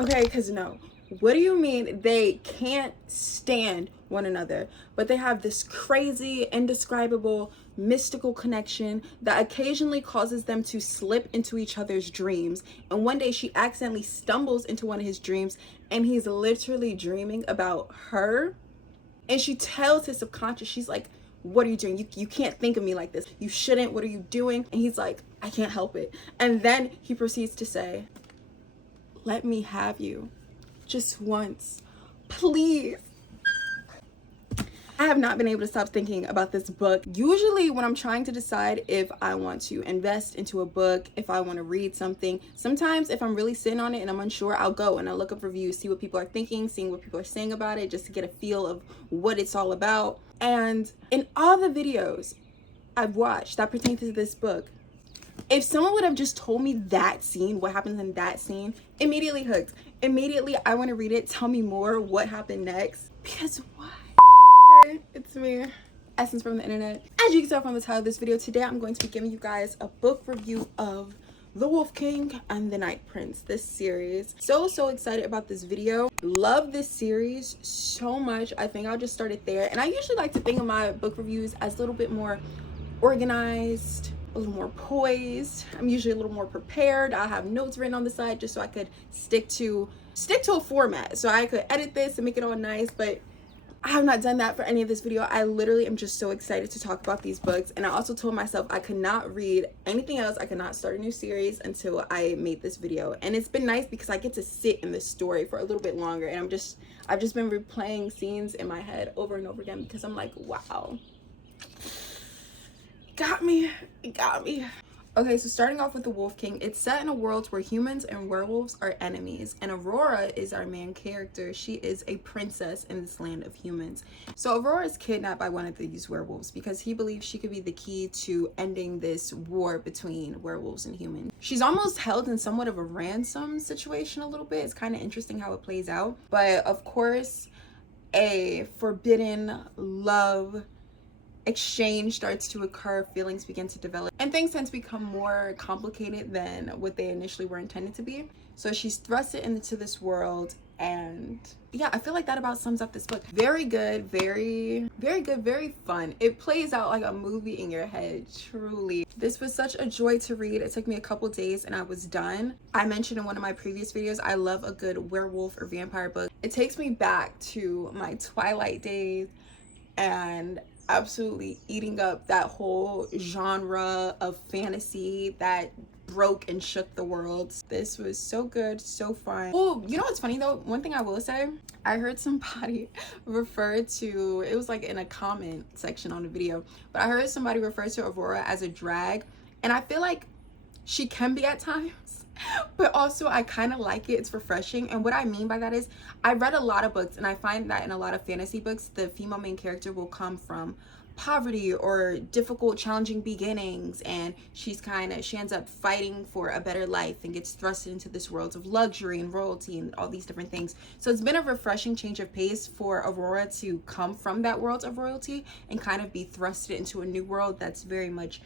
Okay, because no. What do you mean they can't stand one another, but they have this crazy, indescribable, mystical connection that occasionally causes them to slip into each other's dreams? And one day she accidentally stumbles into one of his dreams, and he's literally dreaming about her. And she tells his subconscious, she's like, what are you doing? You can't think of me like this. You shouldn't. What are you doing? And he's like, I can't help it. And then he proceeds to say, let me have you just once, please. I have not been able to stop thinking about this book. Usually when I'm trying to decide if I want to invest into a book, if I want to read something, sometimes if I'm really sitting on it and I'm unsure, I'll go and I'll look up reviews, see what people are thinking, seeing what people are saying about it, just to get a feel of what it's all about. And in all the videos I've watched that pertain to this book, if someone would have just told me that scene, what happens in that scene, immediately hooked. Immediately, I want to read it. Tell me more. What happened next? Because why? Hey, it's me, Essence from the internet. As you can tell from the title of this video, today I'm going to be giving you guys a book review of The Wolf King and the Night Prince, this series. So excited about this video. Love this series so much. I think I'll just start it there. And I usually like to think of my book reviews as a little bit more organized, a little more poised. I'm usually a little more prepared. I have notes written on the side just so I could stick to a format, so I could edit this and make it all nice. But I have not done that for any of this video. I literally am just so excited to talk about these books. And I also told myself I could not read anything else. I could not start a new series until I made this video. And it's been nice because I get to sit in this story for a little bit longer. And I've just been replaying scenes in my head over and over again because I'm like, wow, it got me. Okay, so starting off with The Wolf King, it's set in a world where humans and werewolves are enemies, and Aurora is our main character. She is a princess in this land of humans. So Aurora is kidnapped by one of these werewolves because he believes she could be the key to ending this war between werewolves and humans. She's almost held in somewhat of a ransom situation a little bit. It's kind of interesting how it plays out. But of course, a forbidden love exchange starts to occur, feelings begin to develop, and things tend to become more complicated than what they initially were intended to be. So she's thrusted into this world, and yeah, I feel like that about sums up this book. Very good, very good, very fun. It plays out like a movie in your head, truly. This was such a joy to read. It took me a couple days and I was done. I mentioned in one of my previous videos, I love a good werewolf or vampire book. It takes me back to my Twilight days and absolutely eating up that whole genre of fantasy that broke and shook the world. This was so good, so fun. Oh, you know what's funny though? One thing I will say, I heard somebody refer to, it was like in a comment section on the video, but I heard somebody refer to Aurora as a drag, and I feel like she can be at times, but also I kind of like it. It's refreshing. And what I mean by that is, I read a lot of books, and I find that in a lot of fantasy books, the female main character will come from poverty or difficult, challenging beginnings, and she ends up fighting for a better life and gets thrust into this world of luxury and royalty and all these different things. So it's been a refreshing change of pace for Aurora to come from that world of royalty and kind of be thrusted into a new world that's very much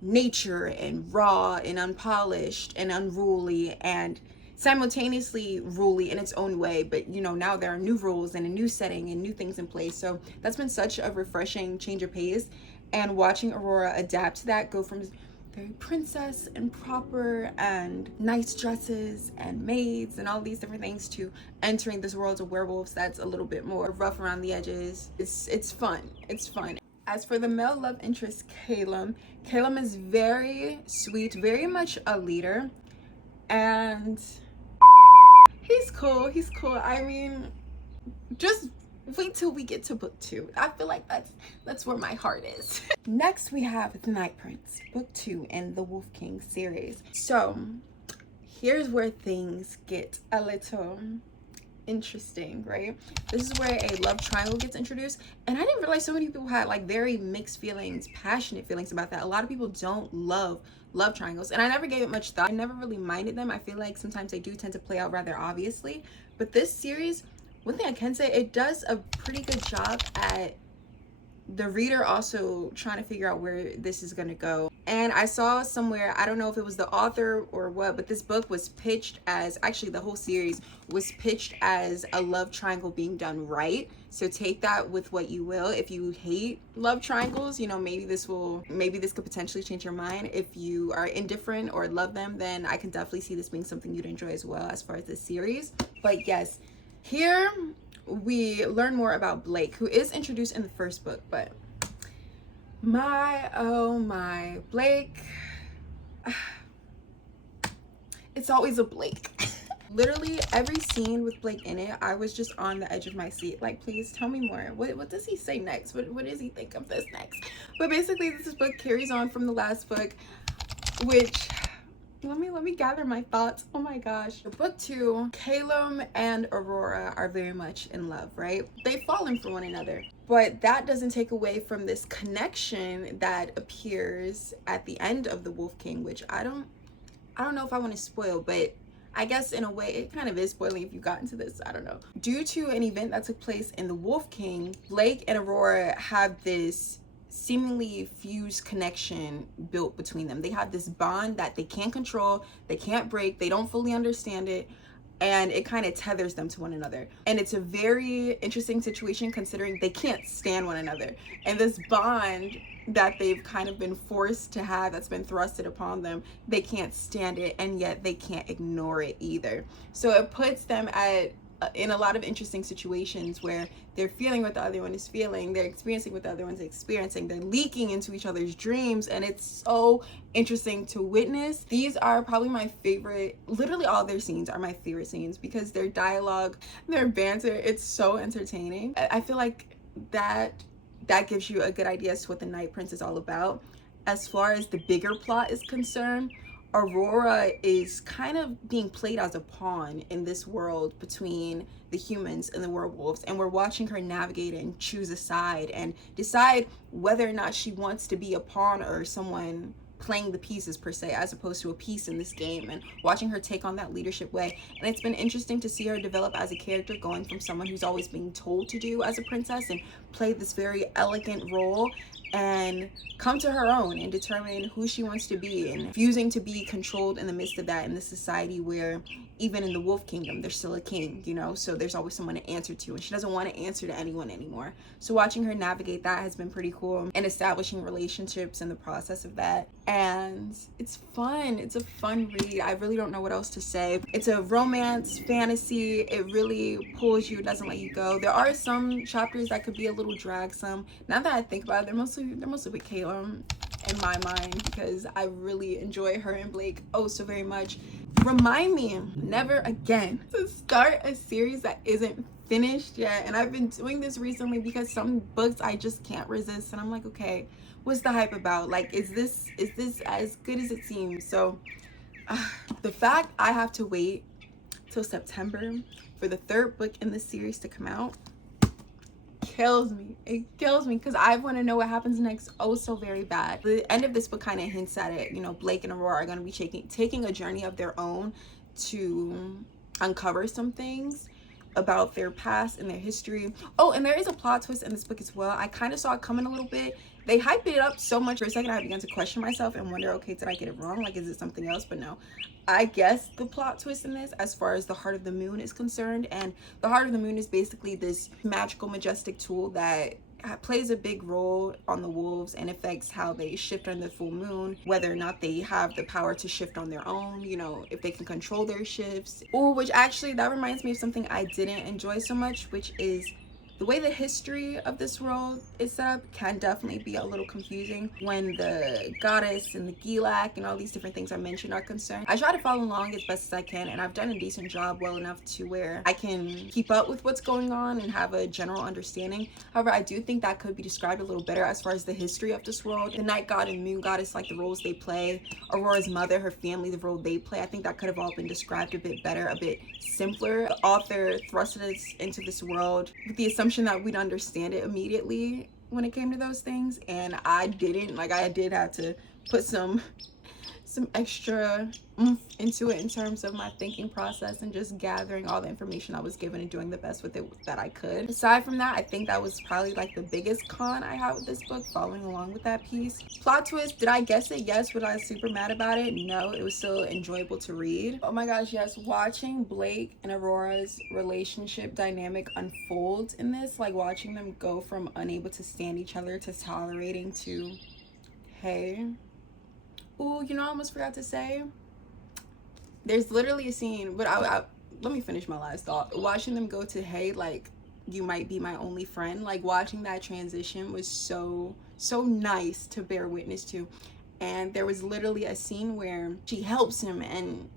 nature and raw and unpolished and unruly and simultaneously ruly in its own way. But you know, now there are new rules and a new setting and new things in place. So that's been such a refreshing change of pace, and watching Aurora adapt to that, go from very princess and proper and nice dresses and maids and all these different things to entering this world of werewolves that's a little bit more rough around the edges. It's fun. As for the male love interest, Calum is very sweet, very much a leader, and he's cool. I mean, just wait till we get to book 2. I feel like that's where my heart is. Next, we have The Night Prince, book 2 in the Wolf King series. So here's where things get a little interesting, right? This is where a love triangle gets introduced, and I didn't realize so many people had like very mixed feelings, passionate feelings about that. A lot of people don't love triangles, and I never gave it much thought. I never really minded them. I feel like sometimes they do tend to play out rather obviously, but this series, one thing I can say, it does a pretty good job at the reader also trying to figure out where this is going to go. And I saw somewhere, I don't know if it was the author or what, but this book was pitched as, actually the whole series was pitched as a love triangle being done right. So take that with what you will. If you hate love triangles, you know, maybe this could potentially change your mind. If you are indifferent or love them, then I can definitely see this being something you'd enjoy as well as far as this series. But yes, here we learn more about Blake, who is introduced in the first book, but oh my, Blake, it's always a Blake. Literally every scene with Blake in it, I was just on the edge of my seat, like, please tell me more. What does he say next? What does he think of this next? But basically this book carries on from the last book, which let me gather my thoughts. Oh my gosh. Book 2, Calum and Aurora are very much in love, right? They've fallen for one another, but that doesn't take away from this connection that appears at the end of the Wolf King, which I don't know if I want to spoil, but I guess in a way it kind of is spoiling if you got into this. I don't know. Due to an event that took place in the Wolf King, Blake and Aurora have this seemingly fused connection built between them. They have this bond that they can't control, they can't break, they don't fully understand it, and it kind of tethers them to one another. And it's a very interesting situation considering they can't stand one another, and this bond that they've kind of been forced to have, that's been thrusted upon them, they can't stand it, and yet they can't ignore it either. So it puts them in a lot of interesting situations where they're feeling what the other one is feeling, they're experiencing what the other one's experiencing, they're leaking into each other's dreams, and it's so interesting to witness. These are probably my favorite, literally all their scenes are my favorite scenes because their dialogue, their banter, it's so entertaining. I feel like that gives you a good idea as to what the Night Prince is all about. As far as the bigger plot is concerned, Aurora is kind of being played as a pawn in this world between the humans and the werewolves, and we're watching her navigate and choose a side and decide whether or not she wants to be a pawn or someone playing the pieces per se, as opposed to a piece in this game, and watching her take on that leadership way. And it's been interesting to see her develop as a character, going from someone who's always being told to do as a princess and play this very elegant role and come to her own and determine who she wants to be, and refusing to be controlled in the midst of that in this society where even in the Wolf Kingdom there's still a king, you know, so there's always someone to answer to, and she doesn't want to answer to anyone anymore. So watching her navigate that has been pretty cool, and establishing relationships in the process of that. And it's fun. It's a fun read. I really don't know what else to say. It's a romance fantasy. It really pulls you, doesn't let you go. There are some chapters that could be a little dragsome. Now that I think about it, they're mostly with Calum in my mind, because I really enjoy her and Blake oh so very much. Remind me never again to start a series that isn't finished yet. And I've been doing this recently because some books I just can't resist, and I'm like, okay, what's the hype about? Like, is this as good as it seems? So the fact I have to wait till September for the third book in this series to come out kills me. It kills me because I want to know what happens next oh so very bad. The end of this book kind of hints at it. You know, Blake and Aurora are going to be taking a journey of their own to uncover some things about their past and their history. Oh, and there is a plot twist in this book as well. I kind of saw it coming a little bit. They hyped it up so much for a second I began to question myself and wonder, okay, did I get it wrong? Like, is it something else? But no, I guess the plot twist in this, as far as the Heart of the Moon is concerned, and the Heart of the Moon is basically this magical, majestic tool that plays a big role on the wolves and affects how they shift on the full moon, whether or not they have the power to shift on their own, you know, if they can control their shifts. Oh, which actually, that reminds me of something I didn't enjoy so much, which is the way the history of this world is set up can definitely be a little confusing when the goddess and the Gilak and all these different things I mentioned are concerned. I try to follow along as best as I can, and I've done a decent job, well enough to where I can keep up with what's going on and have a general understanding. However, I do think that could be described a little better as far as the history of this world. The night god and moon goddess, like the roles they play, Aurora's mother, her family, the role they play, I think that could have all been described a bit better, a bit simpler. The author thrusted us into this world with the assumption that we'd understand it immediately when it came to those things, and I didn't. Like, I did have to put some some extra oomph into it in terms of my thinking process and just gathering all the information I was given and doing the best with it that I could. Aside from that, I think that was probably like the biggest con I had with this book, following along with that piece. Plot twist, did I guess it? Yes. Was I super mad about it? No. It was still enjoyable to read. Oh my gosh, yes. Watching Blake and Aurora's relationship dynamic unfold in this, like watching them go from unable to stand each other to tolerating to, hey. Ooh, you know, I almost forgot to say, there's literally a scene, but let me finish my last thought. Watching them go to, hey, like, you might be my only friend, like watching that transition was so nice to bear witness to. And there was literally a scene where she helps him and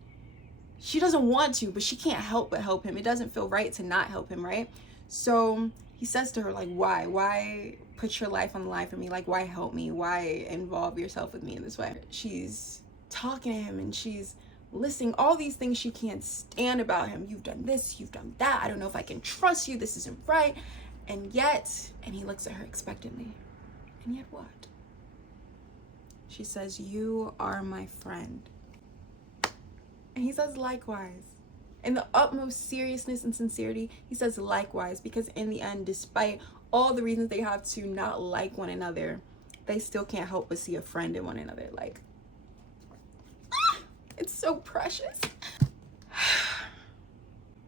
she doesn't want to, but she can't help but help him. It doesn't feel right to not help him, right? So he says to her, like, why put your life on the line for me? Like, why help me? Why involve yourself with me in this way? She's talking to him and she's listing all these things she can't stand about him. You've done this, you've done that. I don't know if I can trust you. This isn't right. And he looks at her expectantly. And yet what? She says, you are my friend. And he says, likewise. In the utmost seriousness and sincerity, he says likewise, because in the end, despite all the reasons they have to not like one another, they still can't help but see a friend in one another. Like, it's so precious.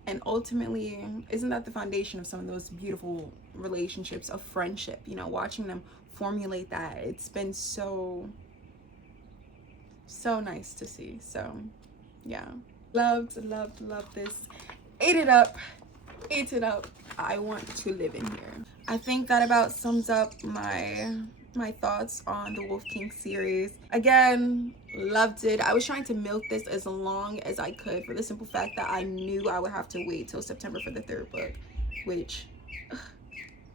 And ultimately, isn't that the foundation of some of those beautiful relationships of friendship? You know, watching them formulate that, it's been so nice to see. So yeah, loved this. Ate it up. I want to live in here. I think that about sums up my thoughts on the Wolf King series. Again, loved it. I was trying to milk this as long as I could for the simple fact that I knew I would have to wait till September for the third book, which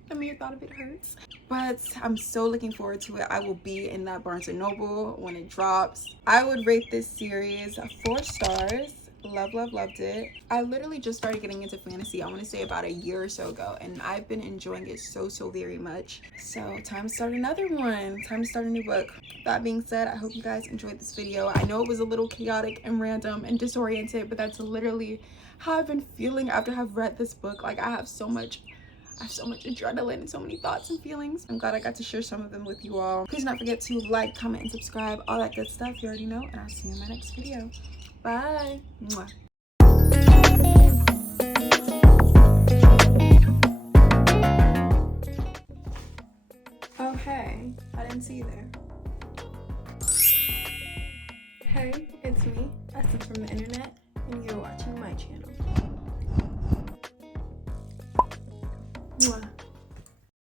the mere thought of it hurts. But I'm so looking forward to it. I will be in that Barnes & Noble when it drops. I would rate this series 4 stars. Loved it. I literally just started getting into fantasy, I want to say about a year or so ago, and I've been enjoying it so very much. So time to start another one. Time to start a new book. That being said, I hope you guys enjoyed this video. I know it was a little chaotic and random and disoriented, but that's literally how I've been feeling after I've read this book. Like, I have so much adrenaline and so many thoughts and feelings. I'm glad I got to share some of them with you all. Please don't forget to like, comment, and subscribe, all that good stuff. You already know, and I'll see you in my next video. Bye. Mwah. Oh, hey. I didn't see you there. Hey, it's me, Essence from the internet, and you're watching my channel.